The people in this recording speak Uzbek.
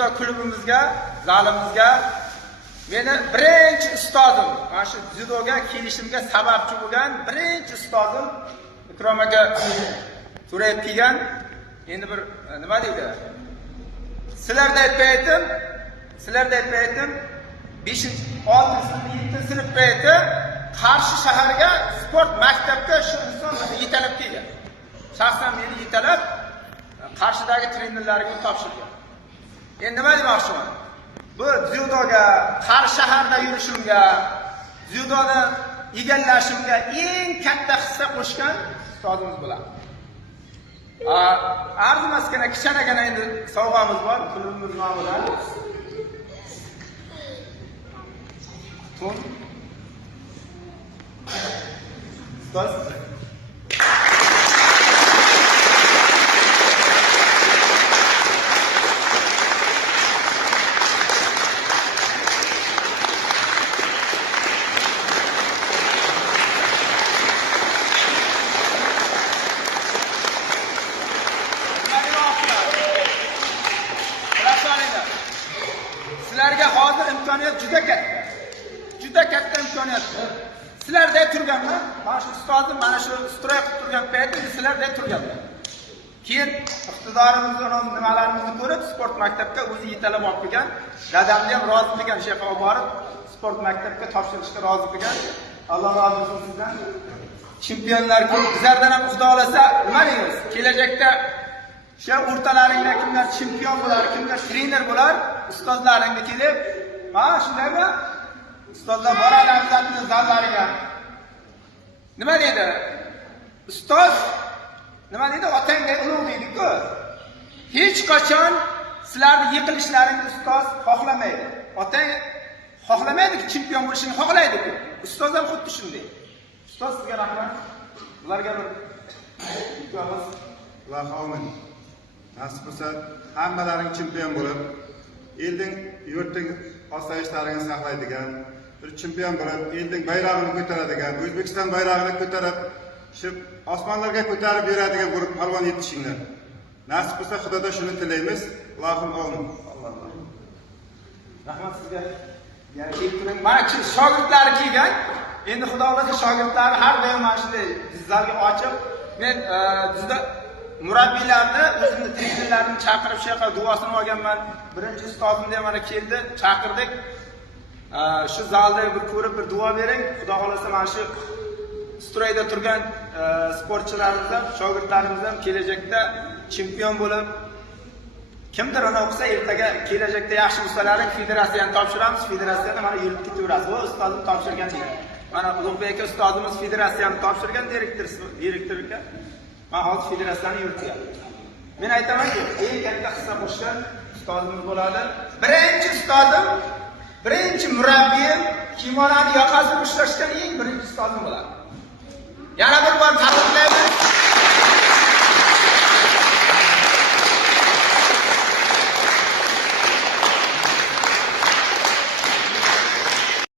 dzyudo klubimizga, zalimizga meni birinchi ustozim, mana shu dzyudoga kelishimga sababchi bo'lgan birinchi ustozim Ikrom aka To'rayev kelgan. Endi bir nima deydi? Sizlarda aytaydim, 5-6 sinf payti Qarshi shaharga sport maktabga shu inson yetalab kelgan. Shaxsan meni yetalab Qarshidagi trenerlarga topshirgan. Endi nima demoqchiman? Bu dzyudoga, Qarshi shaharda yurishimga, dzyudoni egallashimga eng katta hissa qo'shgan ustozimiz bo'ladi. Arzimasgina kichkinagina endi sovg'amiz bor, klubimiz nomidan. Ustoz. Sizlarga hozir imkoniyat juda katta. Juda katta imkoniyat. Sizlarda turganman. Mana shu ustozim mana shu stroy qilib turgan paytda sizlarda turganman. Keyin iqtidorimizni, nimalarimizni ko'rib sport maktabga o'zi yetalab olib kelgan. Dadamni ham rozi qilgan, shayxga olib borib sport maktabga topshirishga rozi qilgan. Alloh rozi bo'lsin sizdan. Chempionlar ko'p. Bizlardan ham xudo xolasa, nima deymiz? Kelajakda shu o'rtalaringda kimlar chempion bo'lar, kimlar trener bo'lar, ustozlaringga kelib, mana shundaymi? Ustozlar boradi albatta zallariga. Nima deydi? Ustoz nima deydi? Otangga ulug' deydi-ku. Hech qachon sizlarning yiqilishlaringizni ustoz xohlamaydi. Otang xohlamaydi-ku, chempion bo'lishini xohlaydi-ku. Ustoz ham xuddi shunday. Ustoz sizga rahmat. Ularga bir iltimos. Alloh amin. Nasib bo'lsa hammalaring chempion bo'lib, elning yurtning osoyishtalarini saqlaydigan, bir chempion bo'lib, elning bayrog'ini ko'taradigan, O'zbekiston bayrog'ini ko'tarib, shu osmonlarga ko'tarib beradigan bir palvon yetishinglar. Nasib bo'lsa Xudodan shuni tilaymiz. Allohim amin. Rahmat sizga. Yani kelib turing. Mana shu shogirdlari kelgan. Endi Xudo xolasa shogirdlari har doim mana shunday zalga ochib, men bizda murabbiylarni, o'zimni trenerlarni chaqirib shayxa duosini olganman. Birinchi ustozimni ham mana keldi, chaqirdik. Shu zalda bir ko'rib bir duo bering. Xudo xolasa mana shu stroyda turgan sportchilarimiz ham, shogirdlarimiz ham kelajakda chempion bo'lib, kimdir ana o'qisa ertaga kelajakda yaxshi bo'lsalaring federatsiyani topshiramiz. Federatsiyada mana yurib ketaverasiz. O ustozim topshirgan deydi. Mana Ulug'bek aka ustozimiz federatsiyani topshirgan direktorga. Men hozir federatsiyani yurityapman. Men aytamanki, eng katta hissa qo'shgan ustozimiz bo'ladi. Birinchi ustozim, birinchi murabbiyim, kimolarni yoqasini ushlashgan eng birinchi ustozim bo'ladi. Yana bir bor tabriklayman.